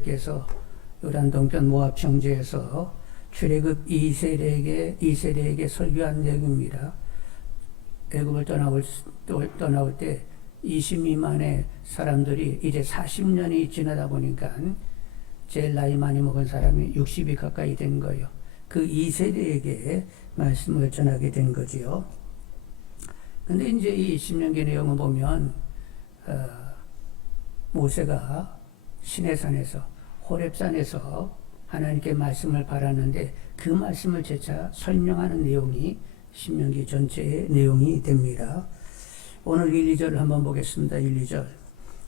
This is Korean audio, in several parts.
모세께서 요단 동편 모압 평지에서 출애굽 2세대에게 설교한 내용입니다. 애굽을 떠나올 때 20 미만의 사람들이 이제 40년이 지나다 보니까 제일 나이 많이 먹은 사람이 60이 가까이 된 거예요. 그 2세대에게 말씀을 전하게 된 거지요. 근데 이제 이 신명기 내용을 보면 모세가 시내산에서 호렙산에서 하나님께 말씀을 받았는데 그 말씀을 재차 설명하는 내용이 신명기 전체의 내용이 됩니다. 오늘 1, 2절을 한번 보겠습니다. 1, 2절.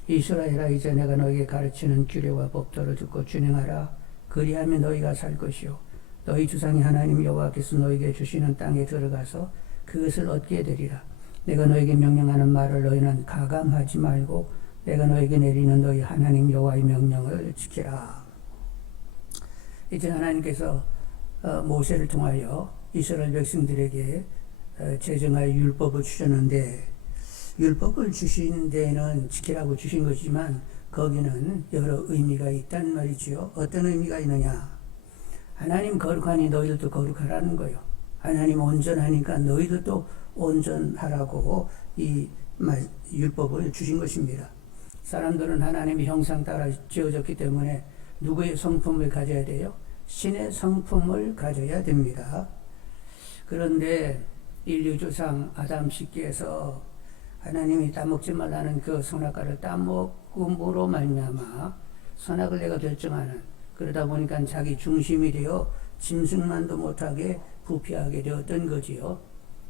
이스라엘아, 이제 내가 너에게 가르치는 규례와 법도를 듣고 준행하라. 그리하면 너희가 살 것이요 너희 주상의 하나님 여호와께서 너희에게 주시는 땅에 들어가서 그것을 얻게 되리라. 내가 너에게 명령하는 말을 너희는 가감하지 말고 내가 너에게 내리는 너희 하나님 여호와의 명령을 지키라. 이제 하나님께서 모세를 통하여 이스라엘 백성들에게 제정할 율법을 주셨는데, 율법을 주신 데에는 지키라고 주신 것이지만 거기는 여러 의미가 있단 말이지요. 어떤 의미가 있느냐? 하나님 거룩하니 너희들도 거룩하라는 거예요. 하나님 온전하니까 너희들도 온전하라고 이 율법을 주신 것입니다. 사람들은 하나님의 형상 따라 지어졌기 때문에 누구의 성품을 가져야 돼요? 신의 성품을 가져야 됩니다. 그런데 인류 조상 아담 씨께서 하나님이 따먹지 말라는 그 선악과를 따먹음으로 말미암아 선악을 내가 결정하는, 그러다 보니까 자기 중심이 되어 짐승만도 못하게 부패하게 되었던 거지요.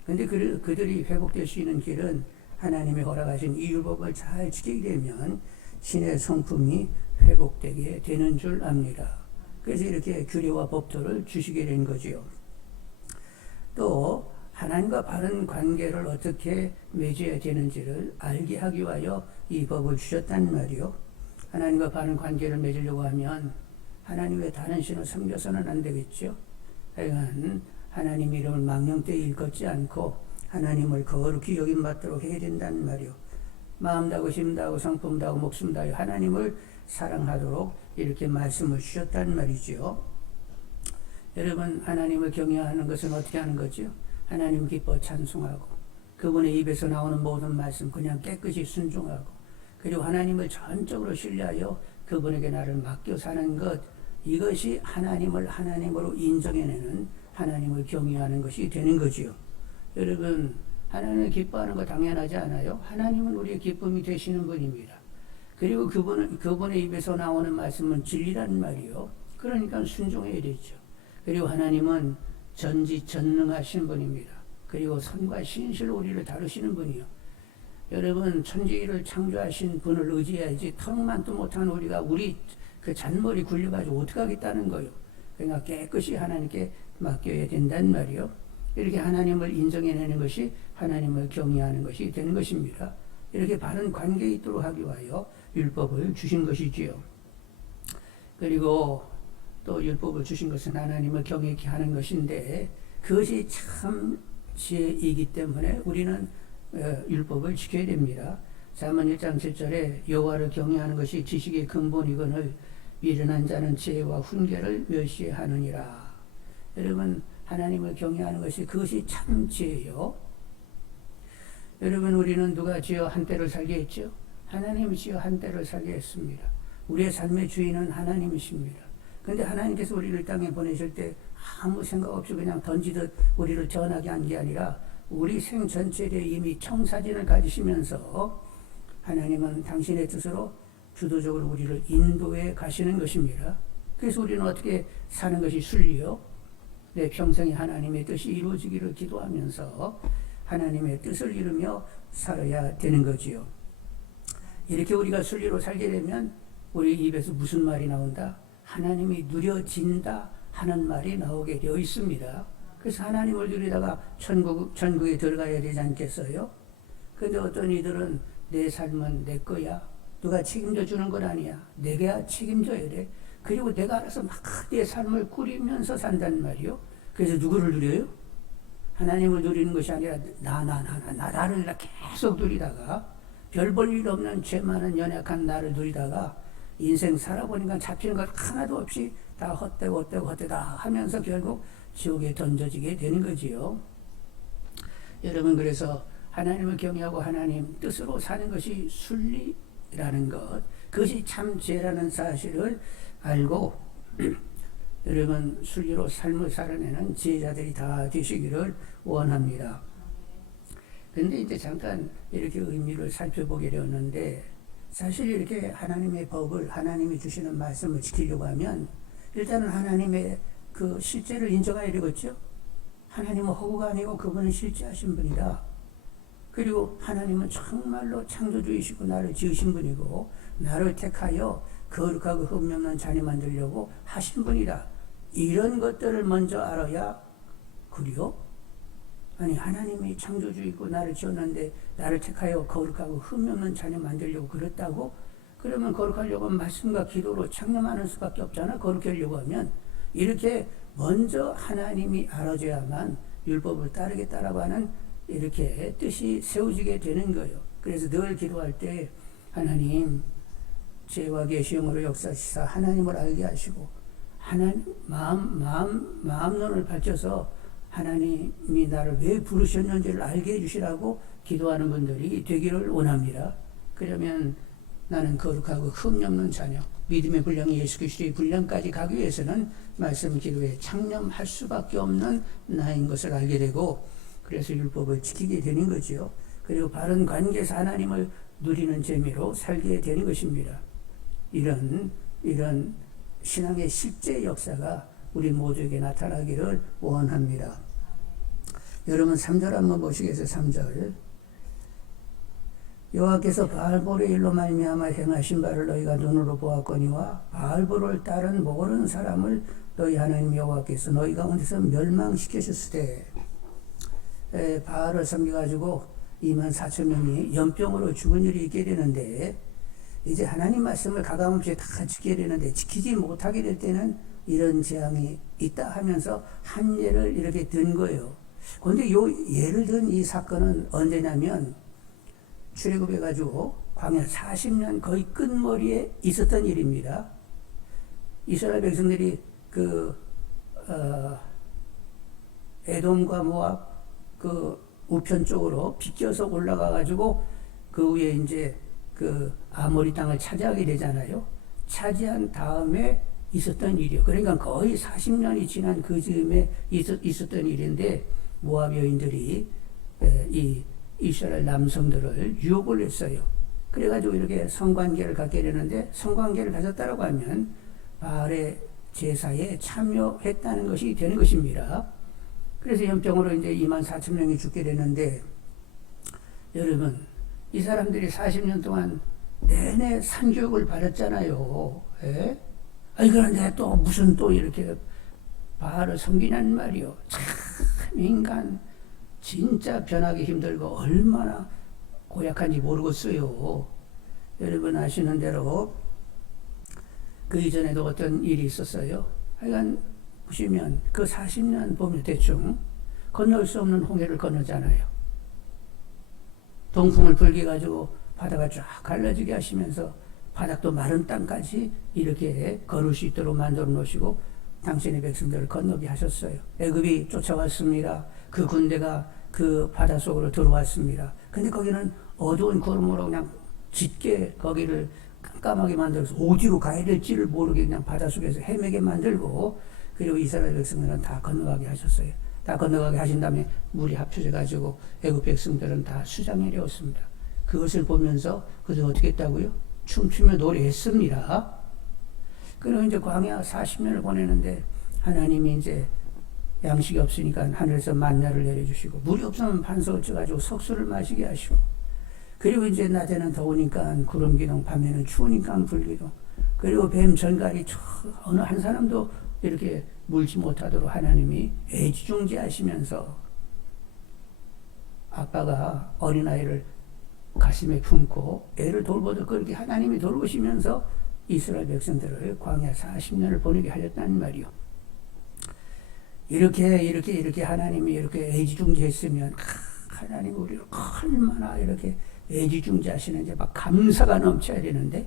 근데 그들이 회복될 수 있는 길은 하나님이 허락하신 이 율법을 잘 지키게 되면 신의 성품이 회복되게 되는 줄 압니다. 그래서 이렇게 규례와 법도를 주시게 된 거지요. 또 하나님과 바른 관계를 어떻게 맺어야 되는지를 알게 하기 위하여 이 법을 주셨단 말이요. 하나님과 바른 관계를 맺으려고 하면 하나님의 다른 신을 섬겨서는 안 되겠죠. 하여간 하나님 이름을 망령되이 일컫지 않고 하나님을 거룩히 여김받도록 해야 된다는 말이요. 마음 다하고 힘 다하고 성품 다하고 목숨 다하여 하나님을 사랑하도록 이렇게 말씀을 주셨단 말이죠. 여러분, 하나님을 경외하는 것은 어떻게 하는 거죠? 하나님 기뻐 찬송하고 그분의 입에서 나오는 모든 말씀 그냥 깨끗이 순종하고, 그리고 하나님을 전적으로 신뢰하여 그분에게 나를 맡겨 사는 것, 이것이 하나님을 하나님으로 인정해내는, 하나님을 경외하는 것이 되는 거지요. 여러분, 하나님을 기뻐하는 거 당연하지 않아요? 하나님은 우리의 기쁨이 되시는 분입니다. 그리고 그분의 입에서 나오는 말씀은 진리란 말이요. 그러니까 순종해야 되죠. 그리고 하나님은 전지전능하신 분입니다. 그리고 선과 신실로 우리를 다루시는 분이요. 여러분, 천지를 창조하신 분을 의지해야지 턱만도 못한 우리가 우리 그 잔머리 굴려가지고 어떻게 하겠다는 거예요. 그러니까 깨끗이 하나님께 맡겨야 된다는 말이요. 이렇게 하나님을 인정해내는 것이 하나님을 경외하는 것이 되는 것입니다. 이렇게 바른 관계에 있도록 하기 위하여 율법을 주신 것이지요. 그리고 또 율법을 주신 것은 하나님을 경외케 하는 것인데, 그것이 참 지혜이기 때문에 우리는 율법을 지켜야 됩니다. 잠언 1장 7절에 여호와를 경외하는 것이 지식의 근본이거늘 미련한 자는 지혜와 훈계를 멸시하느니라. 여러분, 하나님을 경외하는 것이 그것이 참 지혜요. 여러분, 우리는 누가 지어 한때를 살게 했죠? 하나님이 지어 한때를 살게 했습니다. 우리의 삶의 주인은 하나님이십니다. 그런데 하나님께서 우리를 땅에 보내실 때 아무 생각 없이 그냥 던지듯 우리를 전하게 한 게 아니라 우리 생 전체에 이미 청사진을 가지시면서 하나님은 당신의 뜻으로 주도적으로 우리를 인도해 가시는 것입니다. 그래서 우리는 어떻게 사는 것이 순리요? 내 평생에 하나님의 뜻이 이루어지기를 기도하면서 하나님의 뜻을 이루며 살아야 되는 거지요. 이렇게 우리가 순리로 살게 되면 우리 입에서 무슨 말이 나온다? 하나님이 누려진다 하는 말이 나오게 되어 있습니다. 그래서 하나님을 누리다가 천국에 들어가야 되지 않겠어요? 그런데 어떤 이들은 내 삶은 내 거야, 누가 책임져 주는 건 아니야, 내가 책임져야 돼, 그리고 내가 알아서 막 내 삶을 꾸리면서 산단 말이요. 그래서 누구를 누려요? 하나님을 누리는 것이 아니라 나를 계속 누리다가 별 볼 일 없는 죄 많은 연약한 나를 누리다가 인생 살아보니까 잡히는 것 하나도 없이 다 헛되고 하면서 결국 지옥에 던져지게 되는 거지요. 여러분, 그래서 하나님을 경외하고 하나님 뜻으로 사는 것이 순리라는 것, 그것이 참 죄라는 사실을 알고 여러분, 순리로 삶을 살아내는 지혜자들이 다 되시기를 원합니다. 그런데 이제 잠깐 이렇게 의미를 살펴보게 되었는데, 사실 이렇게 하나님의 법을, 하나님이 주시는 말씀을 지키려고 하면 일단은 하나님의 그 실제를 인정해야 되겠죠. 하나님은 허구가 아니고 그분은 실제하신 분이다. 그리고 하나님은 정말로 창조주이시고 나를 지으신 분이고 나를 택하여 거룩하고 흠없는 자녀 만들려고 하신 분이다. 이런 것들을 먼저 알아야 그리요? 아니, 하나님이 창조주이고 나를 지었는데 나를 택하여 거룩하고 흠없는 자녀 만들려고 그랬다고? 그러면 거룩하려고 하면 말씀과 기도로 창념하는 수밖에 없잖아. 거룩하려고 하면 이렇게 먼저 하나님이 알아줘야만 율법을 따르겠다라고 하는 이렇게 뜻이 세워지게 되는 거예요. 그래서 늘 기도할 때 하나님 죄와 계시형으로 역사시사 하나님을 알게 하시고 하나님 마음론을 밝혀서 하나님이 나를 왜 부르셨는지를 알게 해주시라고 기도하는 분들이 되기를 원합니다. 그러면 나는 거룩하고 흠이 없는 자녀, 믿음의 분량이 예수 그리스도의 분량까지 가기 위해서는 말씀 기도에 창념할 수밖에 없는 나인 것을 알게 되고, 그래서 율법을 지키게 되는 거지요. 그리고 바른 관계에서 하나님을 누리는 재미로 살게 되는 것입니다. 이런 신앙의 실제 역사가 우리 모두에게 나타나기를 원합니다. 여러분 3절 한번 보시겠어요? 3절. 여호와께서 바알볼의 일로 말미암아 행하신 바를 너희가 눈으로 보았거니와 바알볼을 따른 모르는 사람을 너희 하나님 여호와께서 너희 가운데서 멸망시키셨을 때 바알을 섬겨가지고 24,000명이 연병으로 죽은 일이 있게 되는데, 이제 하나님 말씀을 가감없이 다 지켜야 되는데 지키지 못하게 될 때는 이런 재앙이 있다 하면서 한 예를 이렇게 든 거예요. 그런데 요 예를 든 이 사건은 언제냐면 출애굽해가지고 광야 40년 거의 끝머리에 있었던 일입니다. 이스라엘 백성들이 에돔과 모압 우편 쪽으로 비껴서 올라가가지고 그 위에 이제 아모리 땅을 차지하게 되잖아요. 차지한 다음에 있었던 일이요. 그러니까 거의 40년이 지난 그 즈음에 있었던 일인데, 모압 여인들이 이 이스라엘 남성들을 유혹을 했어요. 그래가지고 이렇게 성관계를 갖게 되는데, 성관계를 가졌다라고 하면 바알의 제사에 참여했다는 것이 되는 것입니다. 그래서 연병으로 이제 24,000명이 죽게 되는데, 여러분, 이 사람들이 40년 동안 내내 산교육을 받았잖아요. 예? 아니, 그런데 또 무슨 또 이렇게 바알을 섬기냐는 말이요. 참, 인간, 진짜 변하기 힘들고 얼마나 고약한지 모르겠어요. 여러분 아시는 대로 그 이전에도 어떤 일이 있었어요. 하여간 보시면 그 40년 보면 대충 건널 수 없는 홍해를 건너잖아요. 동풍을 불게 가지고 바다가 쫙 갈라지게 하시면서 바닥도 마른 땅까지 이렇게 걸을 수 있도록 만들어 놓으시고 당신의 백성들을 건너게 하셨어요. 애굽이 쫓아왔습니다. 그 군대가 그 바다 속으로 들어왔습니다. 근데 거기는 어두운 구름으로 그냥 짙게 거기를 깜깜하게 만들어서 어디로 가야 될지를 모르게 그냥 바다 속에서 헤매게 만들고, 그리고 이스라엘 백성들은 다 건너가게 하셨어요. 다 건너가게 하신 다음에 물이 합쳐져 가지고 애굽 백성들은 다 수장이 되었습니다. 그것을 보면서 그들 어떻게 했다고요? 춤추며 노래했습니다. 그리고 이제 광야 40년을 보내는데 하나님이 이제 양식이 없으니까 하늘에서 만나를 내려주시고, 물이 없으면 반석을 쪄가지고 석수를 마시게 하시고, 그리고 이제 낮에는 더우니까 구름 기둥, 밤에는 추우니까 불 기둥, 그리고 뱀 전갈이 어느 한 사람도 이렇게 물지 못하도록 하나님이 애지중지하시면서, 아빠가 어린아이를 가슴에 품고 애를 돌보듯 그렇게 하나님이 돌보시면서 이스라엘 백성들을 광야 40년을 보내게 하셨다는 말이요. 이렇게 하나님이 이렇게 애지중지했으면 하나님 우리를 얼마나 이렇게 애지중지하시는지 막 감사가 넘쳐야 되는데,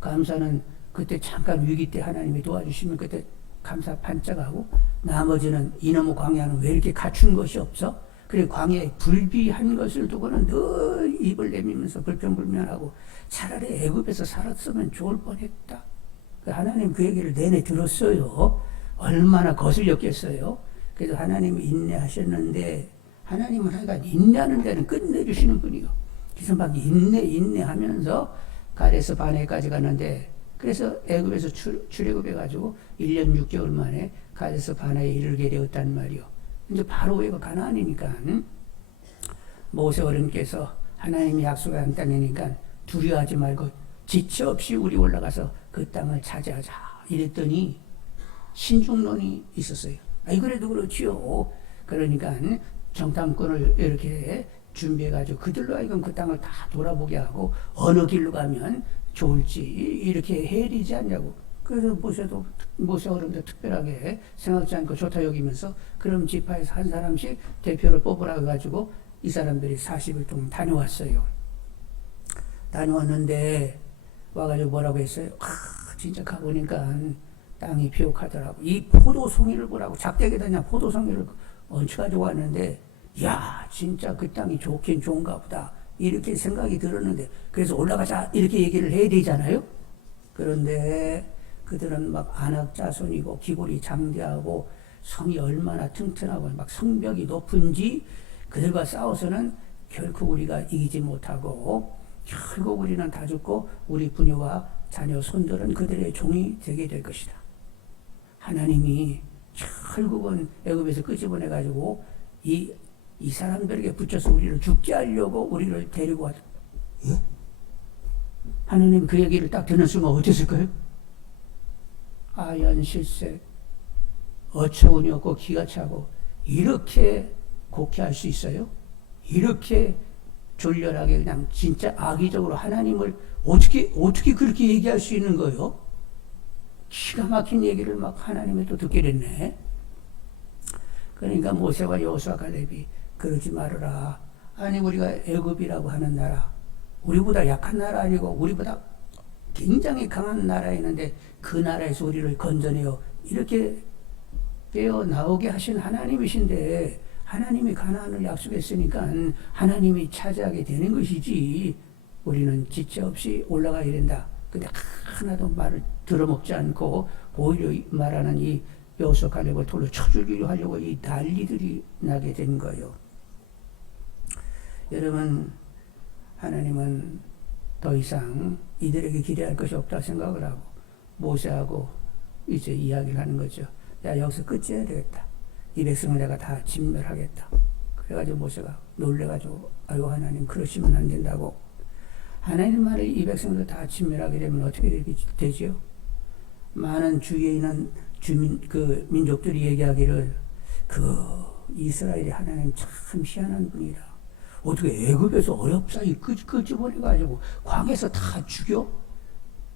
감사는 그때 잠깐 위기 때 하나님이 도와주시면 그때 감사 반짝하고, 나머지는 이놈의 광야는 왜 이렇게 갖춘 것이 없어? 그래, 광야에 불비한 것을 두고는 늘 입을 내밀면서 불평불만하고 차라리 애굽에서 살았으면 좋을 뻔했다. 하나님 그 얘기를 내내 들었어요. 얼마나 거슬렸겠어요. 그래서 하나님이 인내하셨는데, 하나님은 하여간 인내하는 데는 끝내주시는 분이요. 그래서 막 인내하면서 가데스 바네까지 갔는데, 그래서 애굽에서 출애굽해가지고 1년 6개월 만에 가데스 바네에 이르게 되었단 말이요. 이제 바로 여기가 가나안이니까, 모세 어른께서 하나님이 약속한 땅이니까 두려워하지 말고 지체 없이 우리 올라가서 그 땅을 차지하자 이랬더니 신중론이 있었어요. 아이 그래도 그렇지요. 그러니까 정탐꾼을 이렇게 준비해가지고 그들로 하여금 그 땅을 다 돌아보게 하고 어느 길로 가면 좋을지 이렇게 해야 되지 않냐고. 그래서 모세 어른도 특별하게 생각지 않고 좋다 여기면서 그럼 지파에서 한 사람씩 대표를 뽑으라 해가지고 이 사람들이 40일 동안 다녀왔어요. 다녀왔는데 와가지고 뭐라고 했어요? 진짜 가보니까 땅이 비옥하더라고. 이 포도송이를 보라고 작대기에다 그냥 포도송이를 얹혀가지고 왔는데, 야 진짜 그 땅이 좋긴 좋은가 보다 이렇게 생각이 들었는데, 그래서 올라가자 이렇게 얘기를 해야 되잖아요. 그런데 그들은 막 안악 자손이고 기골이 장대하고 성이 얼마나 튼튼하고 막 성벽이 높은지 그들과 싸워서는 결코 우리가 이기지 못하고 결국 우리는 다 죽고 우리 부녀와 자녀 손들은 그들의 종이 되게 될 것이다. 하나님이 결국은 애굽에서 끄집어내가지고 이 사람들에게 붙여서 우리를 죽게 하려고 우리를 데리고 왔다. 예? 하나님 그 얘기를 딱 듣는 순간 어땠을까요? 아연실색, 어처구니 없고 기가 차고 이렇게 곡해할 수 있어요? 이렇게 졸렬하게 그냥 진짜 악의적으로 하나님을 어떻게 그렇게 얘기할 수 있는 거예요? 기가 막힌 얘기를 막 하나님이 또 듣게 됐네. 그러니까 모세와 여호수아 갈렙이 그러지 말아라. 아니 우리가 애굽이라고 하는 나라, 우리보다 약한 나라 아니고 우리보다 굉장히 강한 나라에 있는데 그 나라에서 우리를 건져내어 이렇게 빼어 나오게 하신 하나님이신데, 하나님이 가나안을 약속했으니까 하나님이 차지하게 되는 것이지 우리는 지체 없이 올라가야 된다. 근데 하나도 말을 들어먹지 않고 오히려 말하는 이 여호수아 갈렙을 돌로 쳐주기로 하려고 이 난리들이 나게 된 거예요. 여러분, 하나님은 더 이상 이들에게 기대할 것이 없다 생각을 하고 모세하고 이제 이야기를 하는 거죠. 야, 여기서 끝이어야 되겠다. 이 백성을 내가 다 진멸하겠다. 그래가지고 모세가 놀래가지고 아이고 하나님 그러시면 안 된다고. 하나님 말을 이 백성들 다 진멸하게 되면 어떻게 되지요? 많은 주위에 있는 민족들이 얘기하기를 이스라엘이 하나님 참 희한한 분이라. 어떻게 애굽에서 어렵사이 끄집어내가지고 광에서 다 죽여?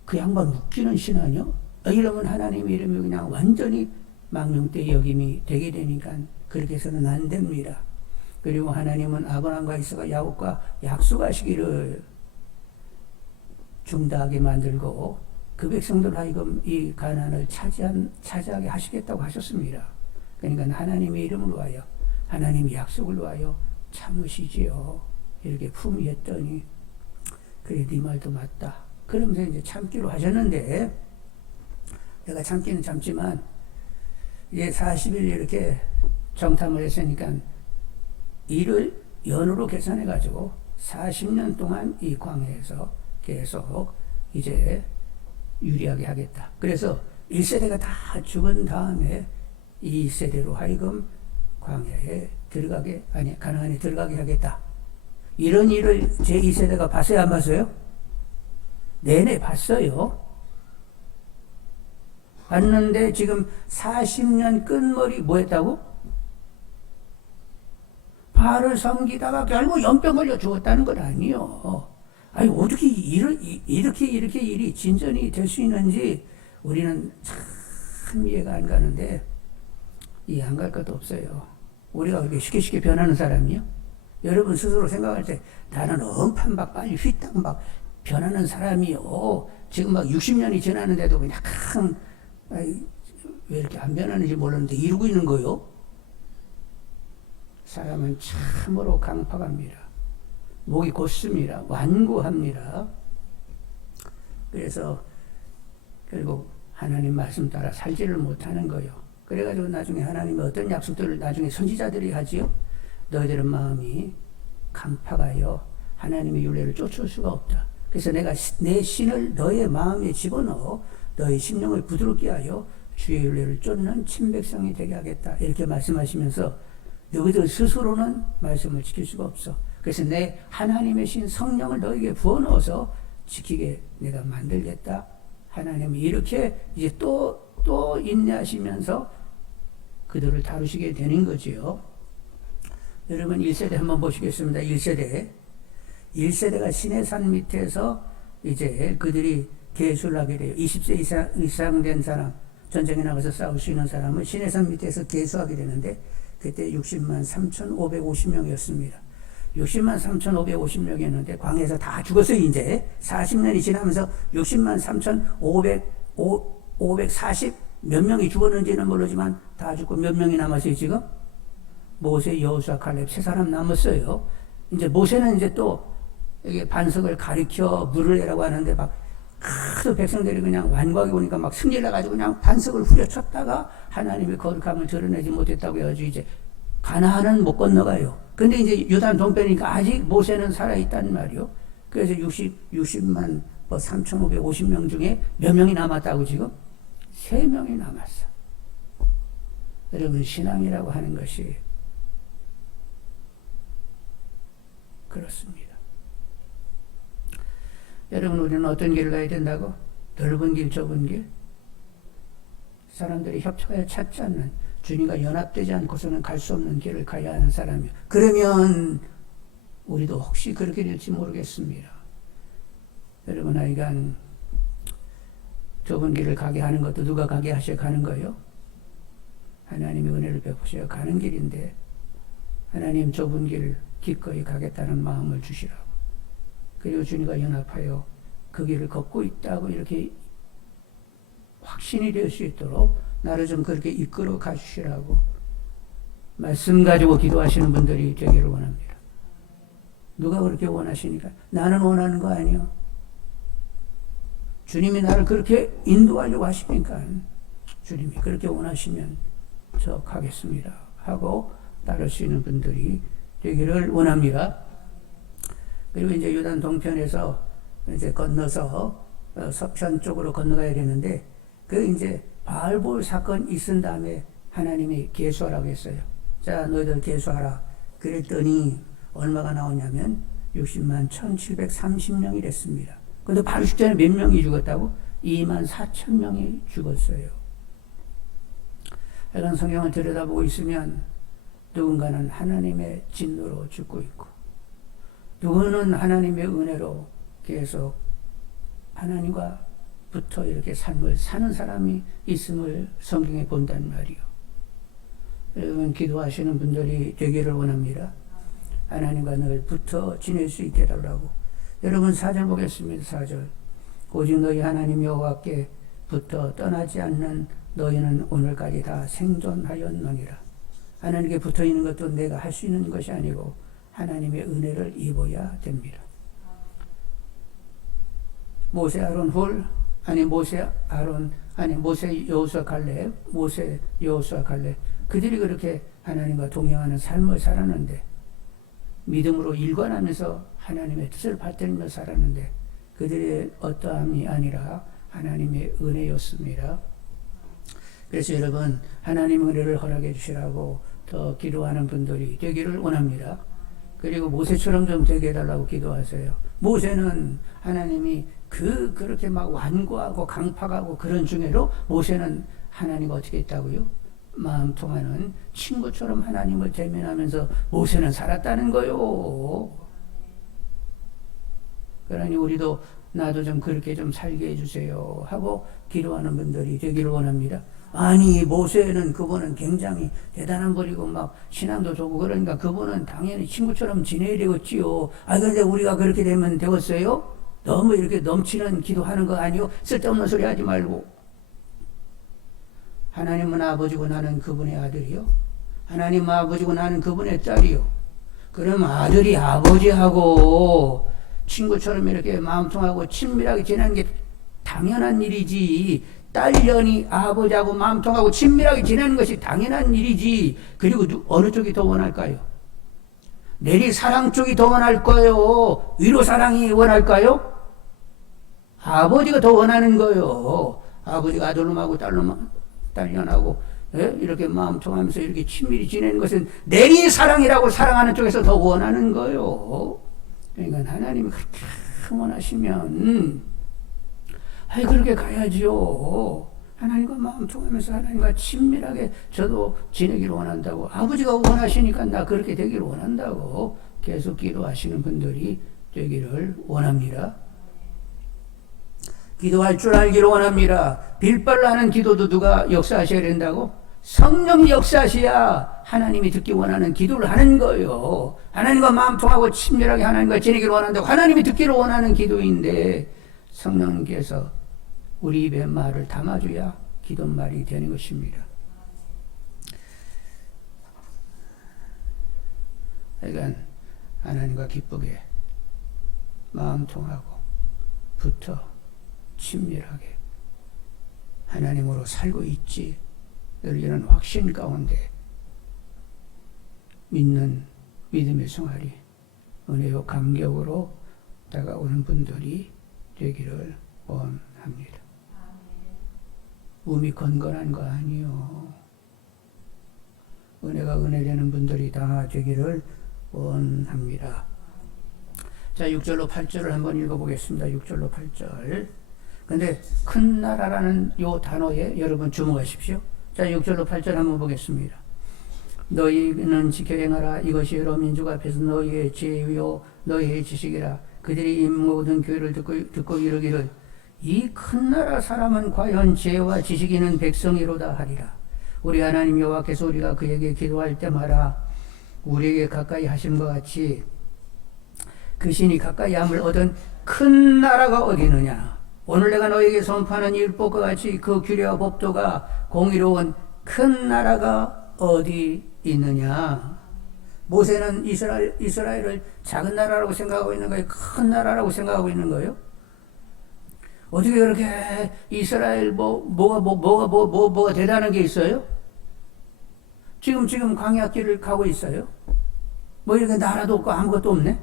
그 양반 웃기는 신 아니야? 이러면 하나님 이름이 그냥 완전히 망령되이 여김이 되게 되니까 그렇게 해서는 안 됩니다. 그리고 하나님은 아브라함과 이삭과 야곱과 약속하시기를 중다하게 만들고 그 백성들 하여금 이 가나안을 차지하게 하시겠다고 하셨습니다. 그러니까 하나님의 이름으로 하여 하나님의 약속을 위하여 참으시지요. 이렇게 품위했더니 그래 네 말도 맞다. 그러면서 이제 참기로 하셨는데, 내가 참기는 참지만 이제 40일 이렇게 정탐을 했으니까 이를 연으로 계산해 가지고 40년 동안 이 광야에서 계속 이제 유리하게 하겠다. 그래서 1세대가 다 죽은 다음에 2세대로 하여금 광야에 가나안에 들어가게 하겠다. 이런 일을 제2세대가 봤어요, 안 봤어요? 내내 봤어요. 봤는데 지금 40년 끝머리 뭐 했다고? 바알을 섬기다가 결국 연병 걸려 죽었다는 건 아니요. 아니 어떻게 이렇게 일이 진전이 될 수 있는지 우리는 참 이해가 안 가는데, 이해 안 갈 것도 없어요. 우리가 그렇게 쉽게 변하는 사람이요? 여러분 스스로 생각할 때 나는 엄판박 빨리 휘땅박 변하는 사람이요. 지금 막 60년이 지났는데도 그냥 왜 이렇게 안 변하는지 모르는데 이러고 있는 거요. 사람은 참으로 강팍합니다. 목이 곧습니다. 완고합니다. 그래서 결국 하나님 말씀 따라 살지를 못하는 거예요. 그래가지고 나중에 하나님이 어떤 약속들을 나중에 선지자들이 하지요. 너희들은 마음이 강팍하여 하나님의 율례를 쫓을 수가 없다. 그래서 내가 내 신을 너의 마음에 집어넣어 너의 심령을 부드럽게 하여 주의 율례를 쫓는 친백성이 되게 하겠다. 이렇게 말씀하시면서 너희들 스스로는 말씀을 지킬 수가 없어. 그래서 내 하나님의 신 성령을 너에게 부어넣어서 지키게 내가 만들겠다. 하나님이 이렇게 이제 또 인내하시면서 그들을 다루시게 되는 거지요. 여러분 1세대 한번 보시겠습니다. 1세대가 시내산 밑에서 이제 그들이 계수를 하게 돼요. 20세 이상 된 사람, 전쟁에 나가서 싸울 수 있는 사람은 시내산 밑에서 계수하게 되는데 그때 60만 3,550명이었습니다. 60만 3,550명이었는데 광야에서 다 죽었어요. 이제 40년이 지나면서 60만 3,540 몇 명이 죽었는지는 모르지만 다 죽고 몇 명이 남았어요. 지금 모세, 여호수아, 칼렙 세 사람 남았어요. 이제 모세는 이제 또 이게 반석을 가리켜 물을 내라고 하는데 막 하도 백성들이 그냥 완고하게 오니까 막 승질 나가지고 그냥 반석을 후려쳤다가 하나님의 거룩함을 드러내지 못했다고 해가지고 이제 가나안은 못 건너가요. 근데 이제 요단 동편이니까 아직 모세는 살아있단 말이요. 그래서 60만 3,550명 중에 몇 명이 남았다고 지금? 3명이 남았어. 여러분 신앙이라고 하는 것이 그렇습니다. 여러분 우리는 어떤 길을 가야 된다고? 넓은 길, 좁은 길? 사람들이 협조하여 찾지 않는 주님과 연합되지 않고서는 갈 수 없는 길을 가야 하는 사람이요. 그러면 우리도 혹시 그렇게 될지 모르겠습니다. 여러분 하여간 좁은 길을 가게 하는 것도 누가 가게 하셔 가는 거예요? 하나님의 은혜를 베푸셔 가는 길인데 하나님 좁은 길 기꺼이 가겠다는 마음을 주시라고. 그리고 주님과 연합하여 그 길을 걷고 있다고 이렇게 확신이 될 수 있도록 나를 좀 그렇게 이끌어 가주시라고 말씀 가지고 기도하시는 분들이 되기를 원합니다. 누가 그렇게 원하시니까? 나는 원하는 거 아니요. 주님이 나를 그렇게 인도하려고 하시니까 주님이 그렇게 원하시면 저 가겠습니다 하고 따를 수 있는 분들이 되기를 원합니다. 그리고 이제 요단 동편에서 이제 건너서 서편 쪽으로 건너가야 되는데 그 이제 바알볼 사건 있은 다음에 하나님이 계수하라고 했어요. 자, 너희들 계수하라. 그랬더니 얼마가 나오냐면 60만 1,730명이 됐습니다. 근데 바로 직전에 몇 명이 죽었다고? 2만 4천 명이 죽었어요. 이런 성경을 들여다보고 있으면 누군가는 하나님의 진노로 죽고 있고 누구는 하나님의 은혜로 계속 하나님과 부터 이렇게 삶을 사는 사람이 있음을 성경에 본단 말이요. 여러분 기도하시는 분들이 되기를 원합니다. 하나님과 늘 붙어 지낼 수 있게 해달라고. 여러분 4절 보겠습니다. 4절. 오직 너희 하나님 여호와께 붙어 떠나지 않는 너희는 오늘까지 다 생존하였느니라. 하나님께 붙어 있는 것도 내가 할 수 있는 것이 아니고 하나님의 은혜를 입어야 됩니다. 모세 아론 훌 모세 여호수아 갈렙 그들이 그렇게 하나님과 동행하는 삶을 살았는데 믿음으로 일관하면서 하나님의 뜻을 받들며 살았는데 그들의 어떠함이 아니라 하나님의 은혜였습니다. 그래서 여러분 하나님의 은혜를 허락해 주시라고 더 기도하는 분들이 되기를 원합니다. 그리고 모세처럼 좀 되게 해달라고 기도하세요. 모세는 하나님이 그렇게 막 완고하고 강팍하고 그런 중에도 모세는 하나님과 어떻게 했다고요? 마음 통하는 친구처럼 하나님을 대면하면서 모세는 살았다는 거요. 그러니 우리도 나도 좀 그렇게 좀 살게 해주세요 하고 기도하는 분들이 되기를 원합니다. 아니 모세는 그분은 굉장히 대단한 분이고 막 신앙도 좋고 그러니까 그분은 당연히 친구처럼 지내야 되겠지요. 그런데 우리가 그렇게 되면 되겠어요? 너무 이렇게 넘치는 기도하는 거 아니요? 쓸데없는 소리 하지 말고. 하나님은 아버지고 나는 그분의 아들이요. 하나님 아버지고 나는 그분의 딸이요. 그럼 아들이 아버지하고 친구처럼 이렇게 마음통하고 친밀하게 지내는 게 당연한 일이지. 딸년이 아버지하고 마음통하고 친밀하게 지내는 것이 당연한 일이지. 그리고 어느 쪽이 더 원할까요? 내리 사랑 쪽이 더 원할까요? 위로 사랑이 원할까요? 아버지가 더 원하는 거예요. 아버지가 아들놈하고 딸년하고 이렇게 마음 통하면서 이렇게 친밀히 지내는 것은 내리 사랑이라고 사랑하는 쪽에서 더 원하는 거예요. 그러니까 하나님이 그렇게 원하시면 그렇게 가야지요. 하나님과 마음 통하면서 하나님과 친밀하게 저도 지내기를 원한다고. 아버지가 원하시니까 나 그렇게 되기를 원한다고 계속 기도하시는 분들이 되기를 원합니다. 기도할 줄 알기를 원합니다. 빌발로 하는 기도도 누가 역사하셔야 된다고? 성령 역사하셔야 하나님이 듣기 원하는 기도를 하는 거예요. 하나님과 마음 통하고 친밀하게 하나님과 지내기를 원한다고 하나님이 듣기를 원하는 기도인데 성령님께서 우리 입에 말을 담아줘야 기도말이 되는 것입니다. 그러니까 하나님과 기쁘게 마음 통하고 붙어 친밀하게 하나님으로 살고 있지 이런 확신 가운데 믿는 믿음의 생활이 은혜요 감격으로 다가오는 분들이 되기를 원합니다. 몸이 건건한 거 아니요. 은혜가 은혜되는 분들이 다 되기를 원합니다. 자, 6절로 8절을 한번 읽어보겠습니다. 6절로 8절. 근데 큰 나라라는 요 단어에 여러분 주목하십시오. 자, 6절로 8절 한번 보겠습니다. 너희는 지켜 행하라. 이것이 여러 민족 앞에서 너희의 지혜요 너희의 지식이라. 그들이 이 모든 교회를 듣고 이르기를 이 큰 나라 사람은 과연 지혜와 지식이 있는 백성이로다 하리라. 우리 하나님 여호와께서 우리가 그에게 기도할 때마다 우리에게 가까이 하시는 것 같이 그 신이 가까이 함을 얻은 큰 나라가 어디 있느냐. 오늘 내가 너에게 선포하는 율법과 같이 그 규례와 법도가 공의로운 큰 나라가 어디 있느냐. 모세는 이스라엘을 작은 나라라고 생각하고 있는 거예요? 큰 나라라고 생각하고 있는 거예요? 어떻게 그렇게 이스라엘 뭐가 대단한 게 있어요? 지금 광야길을 가고 있어요. 뭐 이렇게 나라도 없고 아무것도 없네.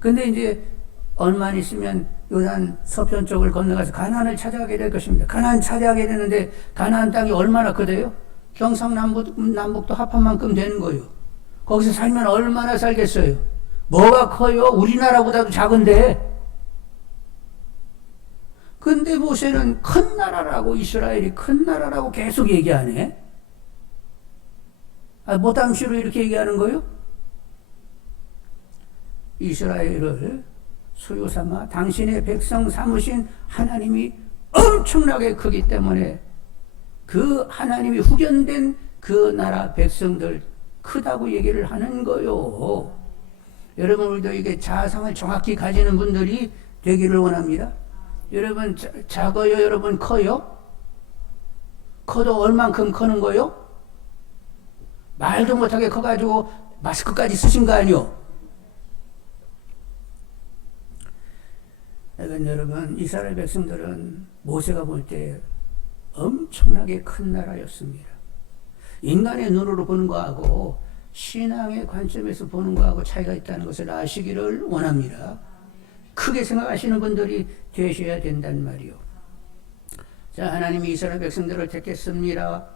근데 이제 얼마 있으면 요단 서편 쪽을 건너가서 가나안을 찾아가게 될 것입니다. 가나안 찾아가게 되는데 가나안 땅이 얼마나 크대요? 경상남북도 합한 만큼 되는 거예요. 거기서 살면 얼마나 살겠어요? 뭐가 커요? 우리나라보다도 작은데. 근데 모세는 큰 나라라고 이스라엘이 큰 나라라고 계속 얘기하네. 뭐 당시로 이렇게 얘기하는 거예요? 이스라엘을 소유 삼아 당신의 백성 삼으신 하나님이 엄청나게 크기 때문에 그 하나님이 후견된 그 나라 백성들 크다고 얘기를 하는 거요. 여러분 우리도 이게 자아상을 정확히 가지는 분들이 되기를 원합니다. 여러분 작아요? 여러분 커요? 커도 얼만큼 크는 거요? 말도 못하게 커가지고 마스크까지 쓰신 거 아니요? 그러니까 여러분 이스라엘 백성들은 모세가 볼 때 엄청나게 큰 나라였습니다. 인간의 눈으로 보는 거하고 신앙의 관점에서 보는 거하고 차이가 있다는 것을 아시기를 원합니다. 크게 생각하시는 분들이 되셔야 된단 말이요. 자, 하나님이 이스라엘 백성들을 택했습니다.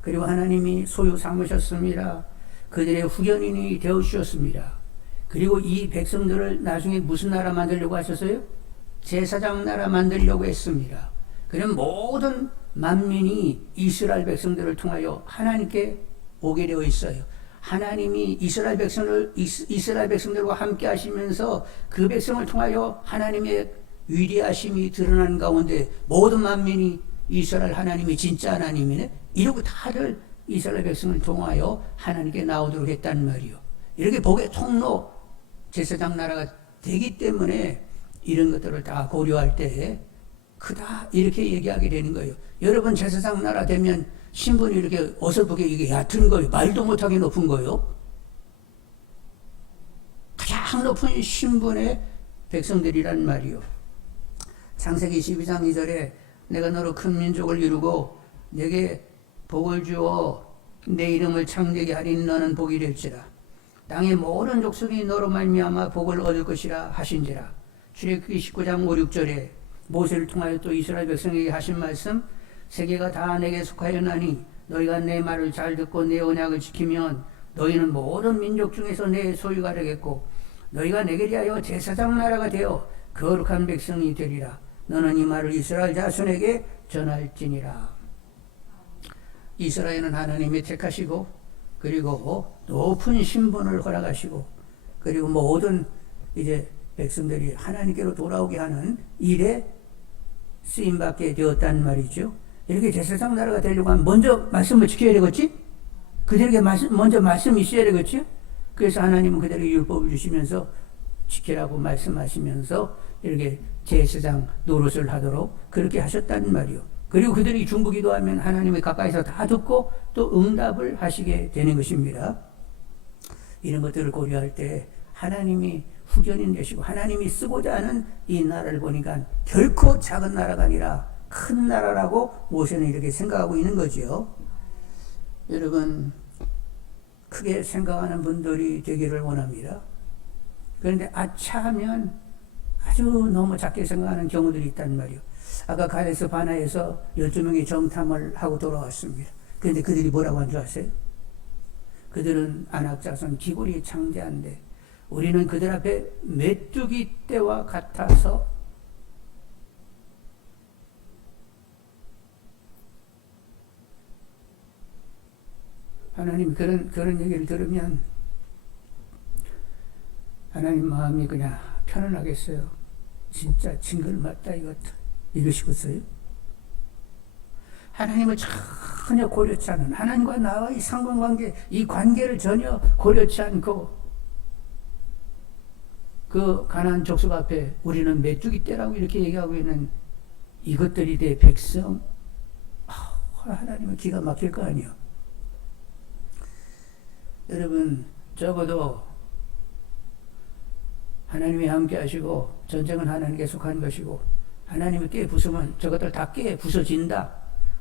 그리고 하나님이 소유 삼으셨습니다. 그들의 후견인이 되어주셨습니다. 그리고 이 백성들을 나중에 무슨 나라 만들려고 하셨어요? 제사장 나라 만들려고 했습니다. 그럼 모든 만민이 이스라엘 백성들을 통하여 하나님께 오게 되어 있어요. 하나님이 이스라엘 백성들과 함께 하시면서 그 백성을 통하여 하나님의 위대하심이 드러나는 가운데 모든 만민이 이스라엘 하나님이 진짜 하나님이네. 이러고 다들 이스라엘 백성을 통하여 하나님께 나오도록 했단 말이요. 이렇게 복의 통로 제사장 나라가 되기 때문에 이런 것들을 다 고려할 때 크다 이렇게 얘기하게 되는 거예요. 여러분 제사장 나라 되면 신분이 이렇게 어설프게 이게 얕은 거예요. 말도 못하게 높은 거예요. 가장 높은 신분의 백성들이란 말이요. 창세기 12장 2절에 내가 너로 큰 민족을 이루고 내게 복을 주어 내 이름을 창대케 하리니 너는 복이 될지라. 땅의 모든 족속이 너로 말미암아 복을 얻을 것이라 하신지라. 출애굽기 19장 5, 6절에 모세를 통하여 또 이스라엘 백성에게 하신 말씀, 세계가 다 내게 속하였나니 너희가 내 말을 잘 듣고 내 언약을 지키면 너희는 모든 민족 중에서 내 소유가 되겠고 너희가 내게 대하여 제사장 나라가 되어 거룩한 백성이 되리라. 너는 이 말을 이스라엘 자손에게 전할지니라. 이스라엘은 하나님이 택하시고 그리고 높은 신분을 허락하시고 그리고 모든 이제 백성들이 하나님께로 돌아오게 하는 일에 쓰임받게 되었단 말이죠. 이렇게 제사장 나라가 되려고 하면 먼저 말씀을 지켜야 되겠지? 그들에게 먼저 말씀이 있어야 되겠지? 그래서 하나님은 그들에게 율법을 주시면서 지키라고 말씀하시면서 이렇게 제사장 노릇을 하도록 그렇게 하셨다는 말이요. 그리고 그들이 중보기도하면 하나님이 가까이서 다 듣고 또 응답을 하시게 되는 것입니다. 이런 것들을 고려할 때 하나님이 후견인 되시고 하나님이 쓰고자 하는 이 나라를 보니까 결코 작은 나라가 아니라 큰 나라라고 모세는 이렇게 생각하고 있는 거죠. 여러분 크게 생각하는 분들이 되기를 원합니다. 그런데 아차하면 아주 너무 작게 생각하는 경우들이 있단 말이에요. 아까 가데스 바나에서 12명이 정탐을 하고 돌아왔습니다. 그런데 그들이 뭐라고 한 줄 아세요? 그들은 안악자손 기골이 창대한데 우리는 그들 앞에 메뚜기 떼와 같아서 하나님 그런 얘기를 들으면 하나님 마음이 그냥 편안하겠어요. 진짜 징글맞다 이러시겠어요? 하나님을 전혀 고려치 않은 하나님과 나와의 상관관계 이 관계를 전혀 고려치 않고 그 가나안 족속 앞에 우리는 메뚜기 떼라고 이렇게 얘기하고 있는 이것들이 내 백성 하나님은 기가 막힐 거 아니에요. 여러분 적어도 하나님이 함께 하시고 전쟁은 하나님께 속한 것이고 하나님이 깨 부수면 저것들 다 깨 부서진다.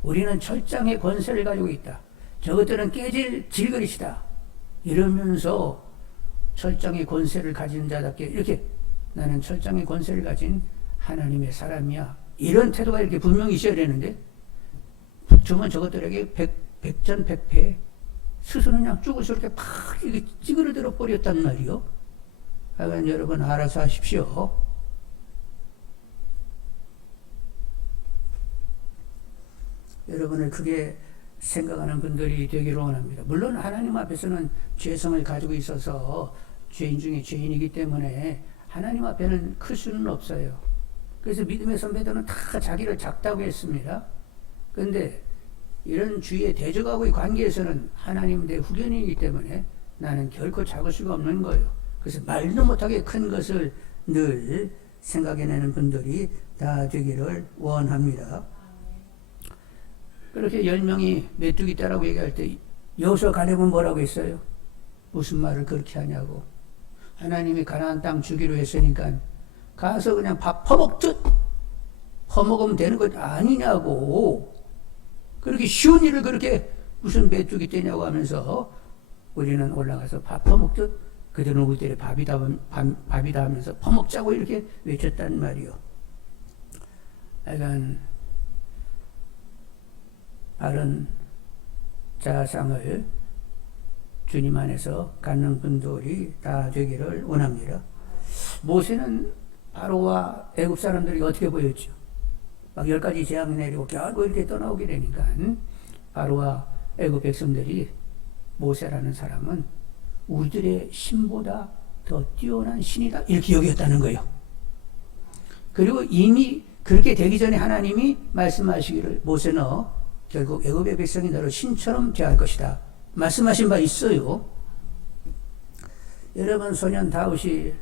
우리는 철장의 권세를 가지고 있다. 저것들은 깨질 질그릇이다. 이러면서 철장의 권세를 가진 자답게 이렇게 나는 철장의 권세를 가진 하나님의 사람이야. 이런 태도가 이렇게 분명히 있어야 되는데 붙으면 저것들에게 백전백패 스스로 그냥 쭈글쭈글게 팍 이렇게 찌그러들어 버렸단 말이요. 하여간 여러분 알아서 하십시오. 여러분을 크게 생각하는 분들이 되기를 원합니다. 물론 하나님 앞에서는 죄성을 가지고 있어서 죄인 중에 죄인이기 때문에 하나님 앞에는 클 수는 없어요. 그래서 믿음의 선배들은 다 자기를 작다고 했습니다. 그런데 이런 주위에 대적하고의 관계에서는 하나님 내 후견이기 때문에 나는 결코 작을 수가 없는 거예요. 그래서 말도 못하게 큰 것을 늘 생각해내는 분들이 다 되기를 원합니다. 그렇게 10명이 메뚜기 떼라고 얘기할 때 여호수아 갈렙은 뭐라고 했어요? 무슨 말을 그렇게 하냐고. 하나님이 가나안 땅 주기로 했으니까 가서 그냥 밥 퍼먹듯 퍼먹으면 되는 것 아니냐고. 그렇게 쉬운 일을 그렇게 무슨 메뚜기 떼냐고 하면서 우리는 올라가서 밥 퍼먹듯 그들은 우리 때에 밥이다 하면서 퍼먹자고 이렇게 외쳤단 말이요. 약간 바른 자상을 주님 안에서 갖는 분들이 다 되기를 원합니다. 모세는 바로와 애굽 사람들이 어떻게 보였죠? 막 10가지 재앙이 내리고 결국 이렇게 떠나오게 되니까 바로와 애굽 백성들이 모세라는 사람은 우리들의 신보다 더 뛰어난 신이다 이렇게 여겼다는 거예요. 그리고 이미 그렇게 되기 전에 하나님이 말씀하시기를 모세 너 결국 애굽의 백성이 너를 신처럼 대할 것이다 말씀하신 바 있어요. 여러분 소년 다윗이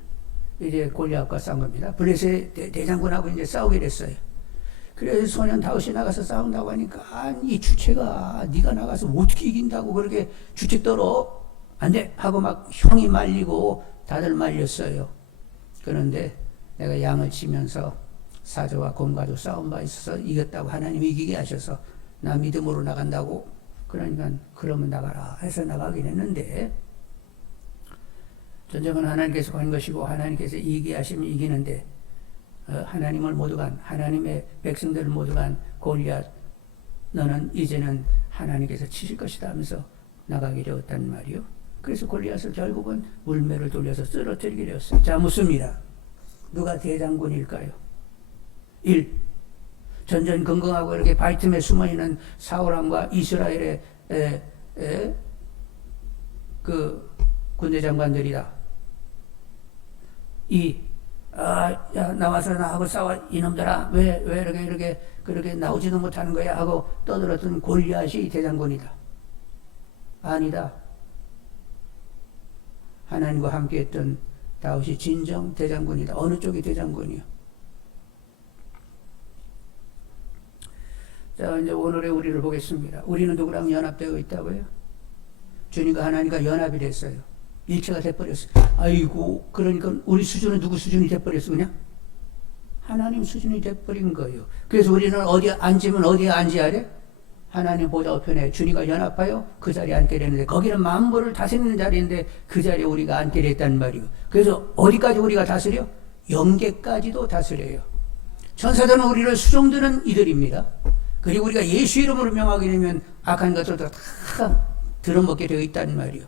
이제 골리앗과 싸운 겁니다. 블레셋 대장군하고 이제 싸우게 됐어요. 그래서 소년 다윗이 나가서 싸운다고 하니까 이 주체가 네가 나가서 어떻게 이긴다고 그렇게 주체 떨어 안돼 하고 막 형이 말리고 다들 말렸어요. 그런데 내가 양을 치면서 사자와 곰과도 싸운 바 있어서 이겼다고 하나님이 이기게 하셔서 나 믿음으로 나간다고 그러니까 그러면 나가라 해서 나가긴 했는데 전쟁은 하나님께서 한 것이고 하나님께서 이기게 하시면 이기는데 하나님을 모두 간 하나님의 백성들을 모두 간 골리앗 너는 이제는 하나님께서 치실 것이다 하면서 나가게 되었단 말이요. 그래서 골리앗을 결국은 물매를 돌려서 쓰러뜨리게 되었어요. 자, 묻습니다. 누가 대장군일까요? 1. 전전긍긍하고 이렇게 바위틈에 숨어있는 사울왕과 이스라엘의 그 군대 장관들이다. 2. 야, 나와서 나하고 싸워, 이놈들아. 왜 이렇게 그렇게 나오지도 못하는 거야? 하고 떠들었던 골리앗이 대장군이다. 아니다. 하나님과 함께 했던 다윗이 진정 대장군이다. 어느 쪽이 대장군이요? 자, 이제 오늘의 우리를 보겠습니다. 우리는 누구랑 연합되어 있다고요? 주님과 하나님과 연합이 됐어요. 일체가 돼버렸어요. 아이고, 그러니까 우리 수준은 누구 수준이 돼버렸어, 그냥? 하나님 수준이 돼버린 거예요. 그래서 우리는 어디에 앉으면 어디에 앉아야 돼? 하나님 보좌 우편에 주님과 연합하여 그 자리에 앉게 되는데, 거기는 만물을 다스리는 자리인데 그 자리에 우리가 앉게 됐단 말이에요. 그래서 어디까지 우리가 다스려? 영계까지도 다스려요. 천사들은 우리를 수종드는 이들입니다. 그리고 우리가 예수 이름으로 명하게 되면 악한 것들도 다 들어먹게 되어 있단 말이에요.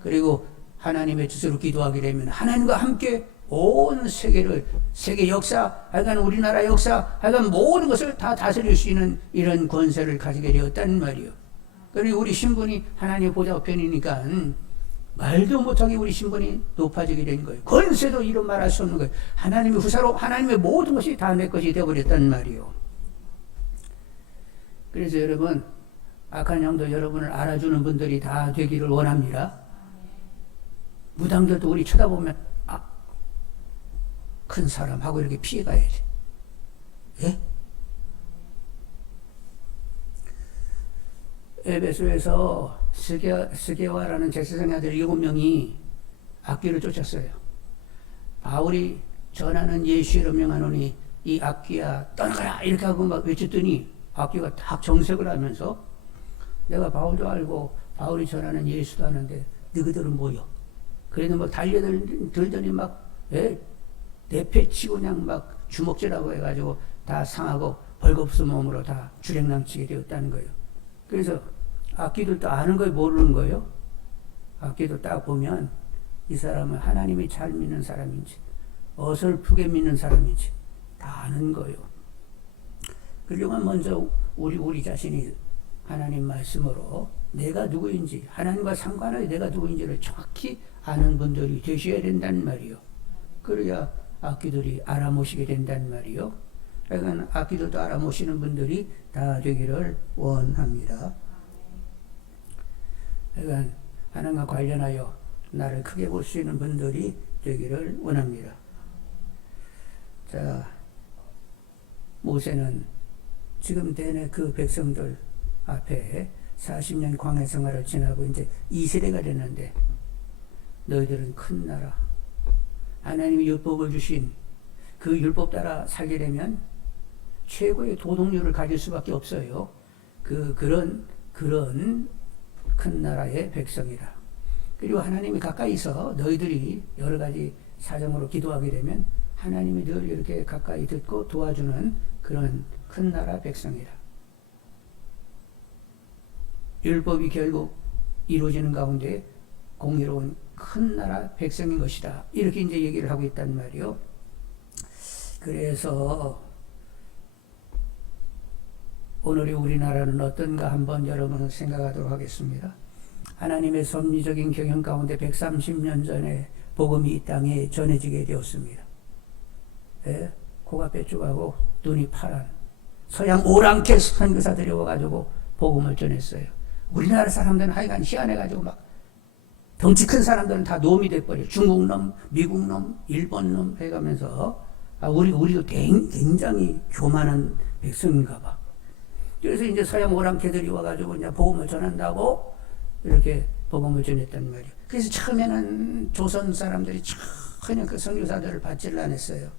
그리고 하나님의 뜻으로 기도하게 되면 하나님과 함께 온 세계 역사, 하여간 우리나라 역사, 하여간 모든 것을 다 다스릴 수 있는 이런 권세를 가지게 되었단 말이에요. 그리고 우리 신분이 하나님 보좌 우편이니까 말도 못하게 우리 신분이 높아지게 된 거예요. 권세도 이런 말할 수 없는 거예요. 하나님의 후사로 하나님의 모든 것이 다 내 것이 되어버렸단 말이에요. 그래서 여러분, 악한 영도 여러분을 알아주는 분들이 다 되기를 원합니다. 무당들도 우리 쳐다보면 큰 사람하고 이렇게 피해가야지. 예? 에베소에서 스게와라는 제사장의 아들 7명이 악귀를 쫓았어요. 바울이 전하는 예수로 명하노니 이 악귀야 떠나가라 이렇게 하고 막 외쳤더니 악귀가 딱 정색을 하면서 내가 바울도 알고 바울이 전하는 예수도 아는데 너희들은 뭐여? 그래도 막 달려들더니 막 내패치고 그냥 막 주먹질하고 해가지고 다 상하고 벌거벗은 몸으로 다 주랭랑치게 되었다는 거예요. 그래서 악기들도 아는 거예요, 모르는 거예요? 악기도 딱 보면 이 사람은 하나님이 잘 믿는 사람인지 어설프게 믿는 사람인지 다 아는 거예요. 그러려면 먼저 우리 자신이 하나님 말씀으로 내가 누구인지 하나님과 상관하여 내가 누구인지를 정확히 아는 분들이 되셔야 된다는 말이요. 그래야 악기들이 알아모시게 된다는 말이요. 그러니까 악기들도 알아모시는 분들이 다 되기를 원합니다. 그러니까 하나님과 관련하여 나를 크게 볼 수 있는 분들이 되기를 원합니다. 자, 모세는 지금 내내 그 백성들 앞에 40년 광야 생활을 지나고 이제 2세대가 됐는데 너희들은 큰 나라 하나님이 율법을 주신 그 율법 따라 살게 되면 최고의 도덕률을 가질 수밖에 없어요. 그런 큰 나라의 백성이라. 그리고 하나님이 가까이서 너희들이 여러 가지 사정으로 기도하게 되면 하나님이 늘 이렇게 가까이 듣고 도와주는 그런 큰 나라 백성이라. 율법이 결국 이루어지는 가운데 공의로운 큰 나라 백성인 것이다. 이렇게 이제 얘기를 하고 있단 말이요. 그래서 오늘의 우리나라는 어떤가 한번 여러분은 생각하도록 하겠습니다. 하나님의 섭리적인 경영 가운데 130년 전에 복음이 이 땅에 전해지게 되었습니다. 예? 코가 빼쭉하고 눈이 파란 서양 오랑캐 선교사들이 와가지고 복음을 전했어요. 우리나라 사람들은 하여간 희한해가지고 막 덩치 큰 사람들은 다 놈이 돼버려. 중국 놈, 미국 놈, 일본 놈 해가면서 우리도 굉장히 교만한 백성인가 봐. 그래서 이제 서양 오랑캐들이 와가지고 이제 복음을 전한다고 이렇게 복음을 전했단 말이에요. 그래서 처음에는 조선 사람들이 전혀 그 선교사들을 받지를 않았어요.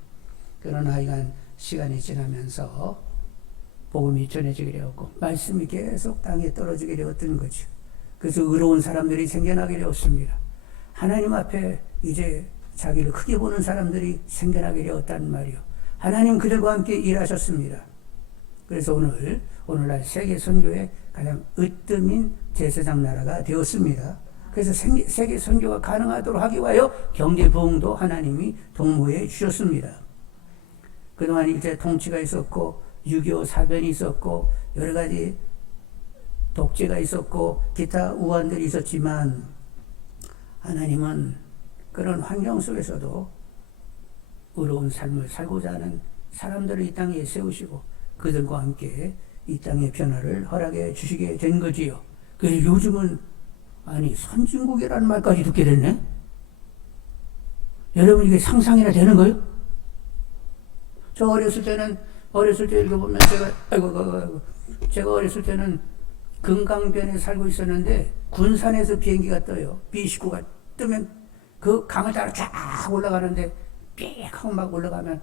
그러나 하여간 시간이 지나면서 복음이 전해지게 되었고 말씀이 계속 땅에 떨어지게 되었던 거죠. 그래서 의로운 사람들이 생겨나게 되었습니다. 하나님 앞에 이제 자기를 크게 보는 사람들이 생겨나게 되었단 말이요. 하나님 그들과 함께 일하셨습니다. 그래서 오늘날 세계 선교의 가장 으뜸인 제사장 나라가 되었습니다. 그래서 세계 선교가 가능하도록 하기 위하여 경제 부흥도 하나님이 동무해 주셨습니다. 그동안 일제 통치가 있었고 6.25 사변이 있었고 여러 가지 독재가 있었고 기타 우환들이 있었지만 하나님은 그런 환경 속에서도 의로운 삶을 살고자 하는 사람들을 이 땅에 세우시고 그들과 함께 이 땅의 변화를 허락해 주시게 된 거지요. 그래서 요즘은 선진국이라는 말까지 듣게 됐네. 여러분 이게 상상이나 되는 거예요? 저 어렸을 때 읽어보면 제가 어렸을 때는 금강변에 살고 있었는데 군산에서 비행기가 떠요. B-19가 뜨면 그 강을 따라 쫙 올라가는데 삑 하고 막 올라가면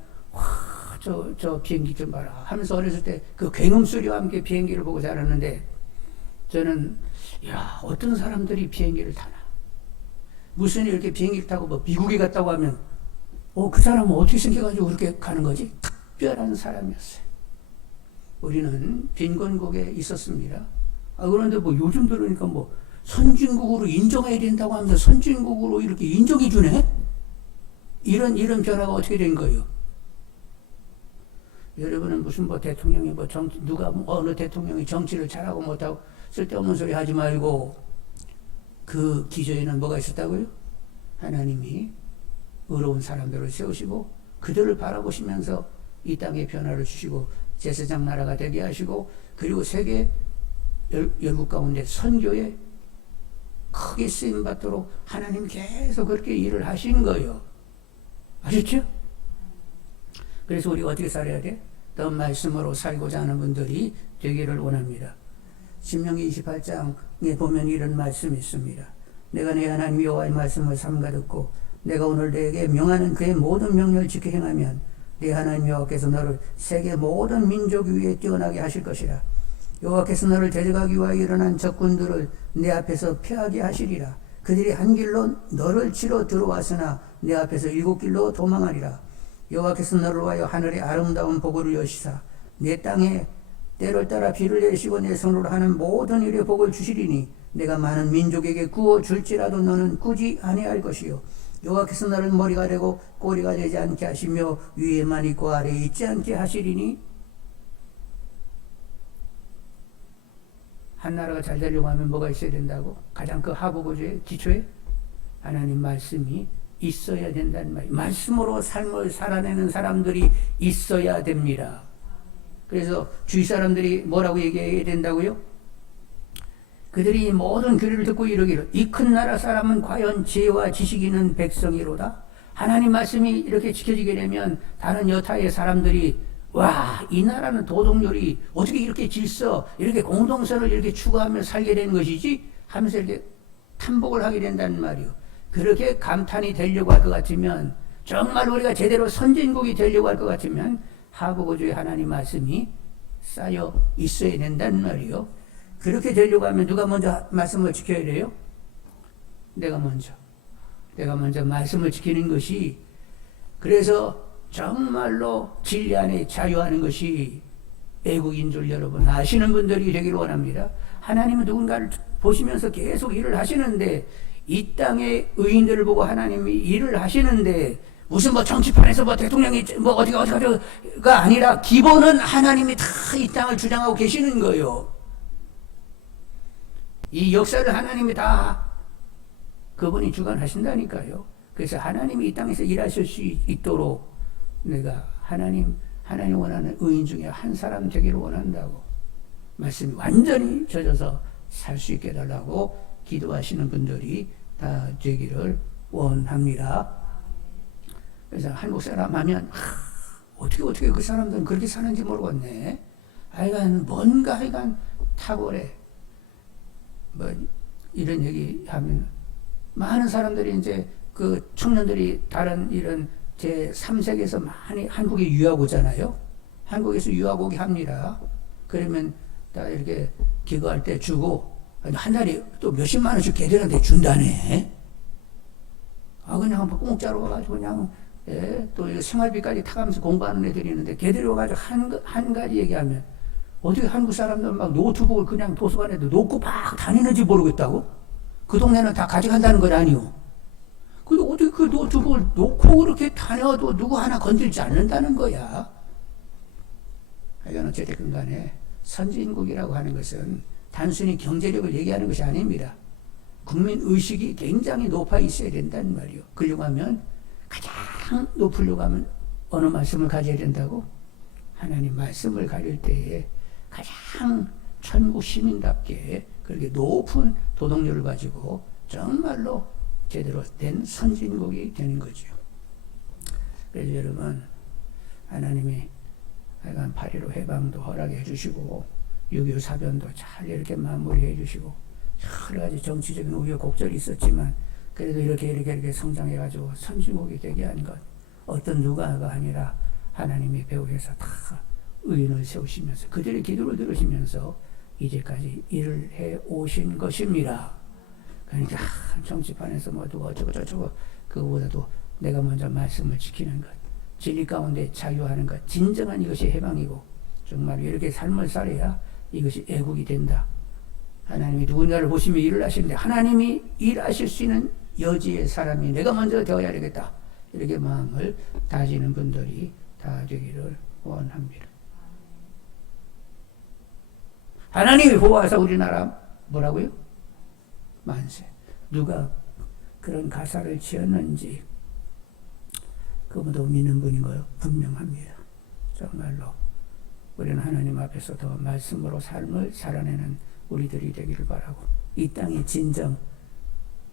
저 비행기 좀 봐라 하면서 어렸을 때 그 굉음 소리와 함께 비행기를 보고 자랐는데 저는 어떤 사람들이 비행기를 타나 무슨 이렇게 비행기를 타고 뭐 미국에 갔다고 하면 그 사람은 어떻게 생겨가지고 그렇게 가는 거지? 특별한 사람이었어요. 우리는 빈곤국에 있었습니다. 그런데 뭐 요즘 들으니까 뭐 선진국으로 인정해야 된다고 하면서 선진국으로 이렇게 인정해 주네? 이런 변화가 어떻게 된 거예요? 여러분은 무슨 대통령이 어느 대통령이 정치를 잘하고 못하고 쓸데없는 소리 하지 말고 그 기저에는 뭐가 있었다고요? 하나님이 의로운 사람들을 세우시고 그들을 바라보시면서 이 땅에 변화를 주시고 제사장 나라가 되게 하시고 그리고 세계 열국 가운데 선교에 크게 쓰임받도록 하나님 계속 그렇게 일을 하신 거예요. 아셨죠? 그래서 우리가 어떻게 살아야 돼? 더 말씀으로 살고자 하는 분들이 되기를 원합니다. 신명기 28장에 보면 이런 말씀이 있습니다. 내가 내 하나님 여호와의 말씀을 삼가 듣고 내가 오늘 너에게 명하는 그의 모든 명령을 지켜 행하면 네 하나님 여호와께서 너를 세계 모든 민족 위에 뛰어나게 하실 것이라. 여호와께서 너를 대적하기 위하여 일어난 적군들을 내 앞에서 피하게 하시리라. 그들이 한 길로 너를 치러 들어왔으나 내 앞에서 7길로 도망하리라. 여호와께서 너를 위하여 하늘의 아름다운 복을 여시사 내 땅에 때를 따라 비를 내리시고 내 손으로 하는 모든 일에 복을 주시리니 내가 많은 민족에게 구워 줄지라도 너는 꾸지 아니할 것이요 여호와께서 너를 머리가 되고 꼬리가 되지 않게 하시며 위에만 있고 아래에 있지 않게 하시리니. 한 나라가 잘 되려고 하면 뭐가 있어야 된다고? 가장 그 하부구조의 기초에 하나님 말씀이 있어야 된다는 말이에요. 말씀으로 삶을 살아내는 사람들이 있어야 됩니다. 그래서 주위 사람들이 뭐라고 얘기해야 된다고요? 그들이 모든 교리를 듣고 이르기를 이 큰 나라 사람은 과연 지혜와 지식이 있는 백성이로다. 하나님 말씀이 이렇게 지켜지게 되면 다른 여타의 사람들이 이 나라는 도덕률이 어떻게 이렇게 질서, 이렇게 공동선을 이렇게 추구하며 살게 되는 것이지? 하면서 이렇게 탐복을 하게 된다는 말이요. 그렇게 감탄이 되려고 할 것 같으면, 정말 우리가 제대로 선진국이 되려고 할 것 같으면 하부구조의 하나님 말씀이 쌓여 있어야 된다는 말이요. 그렇게 되려고 하면 누가 먼저 말씀을 지켜야 돼요? 내가 먼저 말씀을 지키는 것이, 그래서 정말로 진리 안에 자유하는 것이 애국인들 여러분 아시는 분들이 되기를 원합니다. 하나님은 누군가를 보시면서 계속 일을 하시는데, 이 땅의 의인들을 보고 하나님이 일을 하시는데, 무슨 정치판에서 대통령이 어디가 아니라 기본은 하나님이 다 이 땅을 주장하고 계시는 거예요. 이 역사를 하나님이 다 그분이 주관하신다니까요. 그래서 하나님이 이 땅에서 일하실 수 있도록 내가 하나님 원하는 의인 중에 한 사람 되기를 원한다고, 말씀이 완전히 젖어서 살 수 있게 해달라고 기도하시는 분들이 다 다 되기를 원합니다. 그래서 한국 사람 하면 어떻게 그 사람들은 그렇게 사는지 모르겠네. 하여간 뭔가 하여간 탁월해. 뭐 이런 얘기 하면 많은 사람들이 이제 그 청년들이 다른 이런 제3세계에서 많이 한국에 유학 오잖아요. 한국에서 유학 오게 합니다. 그러면 다 이렇게 기거할 때 주고 한 달에 또 몇십만 원씩 걔들한테 준다네. 그냥 공짜로 와가지고 그냥 또 생활비까지 타가면서 공부하는 애들이 있는데 걔들이 와가지고 한 가지 얘기하면 어떻게 한국 사람들 막 노트북을 그냥 도서관에도 놓고 막 다니는지 모르겠다고? 그 동네는 다 가져간다는 건 아니오. 근데 어떻게 그 노트북을 놓고 그렇게 다녀도 누구 하나 건들지 않는다는 거야. 하여간 어쨌든 간에 선진국이라고 하는 것은 단순히 경제력을 얘기하는 것이 아닙니다. 국민 의식이 굉장히 높아 있어야 된다는 말이요. 그러려고 하면 가장 높으려고 하면 어느 말씀을 가져야 된다고? 하나님 말씀을 가릴 때에 가장 천국 시민답게 그렇게 높은 도덕률을 가지고 정말로 제대로 된 선진국이 되는 거죠. 그래서 여러분, 하나님이 하여간 8.15 해방도 허락해 주시고 6.25 사변도 잘 이렇게 마무리해 주시고 여러 가지 정치적인 우여곡절이 있었지만 그래도 이렇게 성장해가지고 선진국이 되게 한 것 어떤 누가가 아니라 하나님이 배후에서 다 의인을 세우시면서 그들의 기도를 들으시면서 이제까지 일을 해 오신 것입니다. 그러니까 정치판에서 뭐 누가 어쩌고 저쩌고 그거보다도 내가 먼저 말씀을 지키는 것, 진리 가운데 자유하는 것, 진정한 이것이 해방이고 정말 이렇게 삶을 살아야 이것이 애국이 된다. 하나님이 누군가를 보시며 일을 하시는데 하나님이 일하실 수 있는 여지의 사람이 내가 먼저 되어야 되겠다. 이렇게 마음을 다지는 분들이 다 되기를 원합니다. 하나님이 보호하사 우리나라 뭐라고요? 만세. 누가 그런 가사를 지었는지 그분도 믿는 분인 거요 분명합니다. 정말로 우리는 하나님 앞에서 더 말씀으로 삶을 살아내는 우리들이 되기를 바라고 이 땅의 진정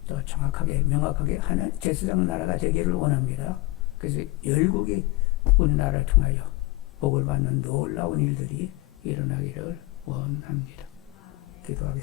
더 정확하게 명확하게 하는 제사장 나라가 되기를 원합니다. 그래서 열국이 우리나라를 통하여 복을 받는 놀라운 일들이 일어나기를 원합니다. 기도하겠습니다.